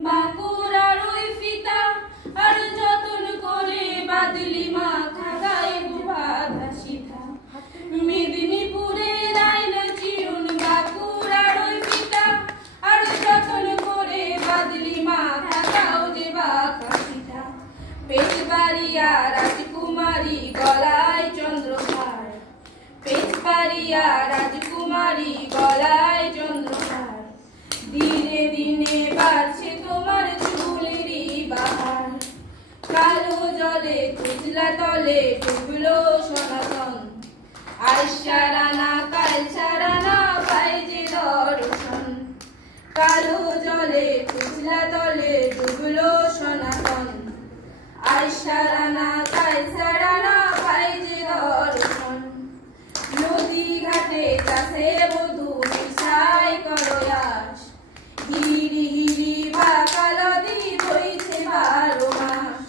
বাঁকুড়ার ওই ফিতা আর যতন করে বাদলি মাথা গায়ে বাঁধা সিধা মেদিনীপুরের আয়না চিরুন বাঁকুড়ার ওই ফিতা আর যতন করে বাদলি মাথা গাও যে বাঁকা সিধা পেশবাড়িয়া রাজকুমারী গলায় চন্দ্রহার পেশবাড়িয়া রাজকুমারী গলায় চন্দ্রহার দিনে দিনে বাড়ছে তোমার চুলেরই বাহার কালো জলে কুচলা তলে ডুবলো সনাতন আয়শা রানা কালসা রানা পায় যে দর্শন কালো জলে কুচলা তলে ডুবলো সনাতন আয়শা রানা কালসা রানা পায় যে দর্শন নদী ঘাটে চাষে বধূ মিশাই করয়াস হিরি হিরি বাঁকা নদী বইছে 12 মাস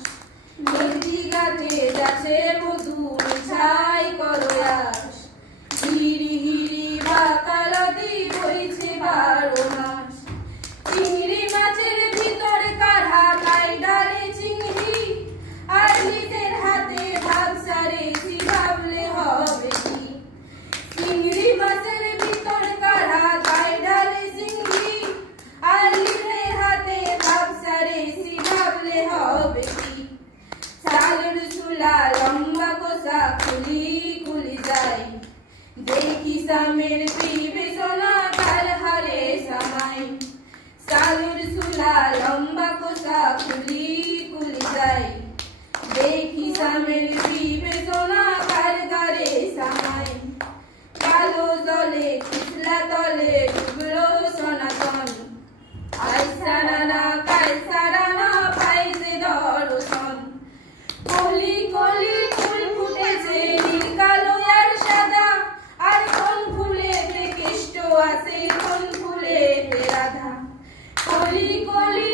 নদী ঘাটে যাচ্ছে বধূ মিশাই করয়াস হিরি হিরি বাঁকা নদী বইছে 12 মাস চিংড়ি মাছের ভিতরে কাঢ়া গাই ডালে চিংড়ি আর নিজের হাতে ভাবসারে ভাবলে হবে কি চিংড়ি মাছের ভিতরে কাঢ়া গাই ডালে চিংড়ি আর নিজের হাতে ভাবসারে ভাবলে হবে কি সালুর চুলা লম্বা কোষা খুলি খুলি যায় দেখি সামের বিবেচনা কাল হারে সামাই সালুর চুলা লম্বা কোষা খুলি খুলি যায় দেখি সামের বিবেচনা কাল গারে সামাই কালো জলে কুচলা তলে ডুবলো সনাতন আয়শা রানা কালসা রানা পায় যে দর্শন কলি কলি ফুল ফুটেছে নীল কালো আর সাদা আর কোন ফুলেতে কেষ্ট আছে কোন ফুলেতে রাধা কলি কলি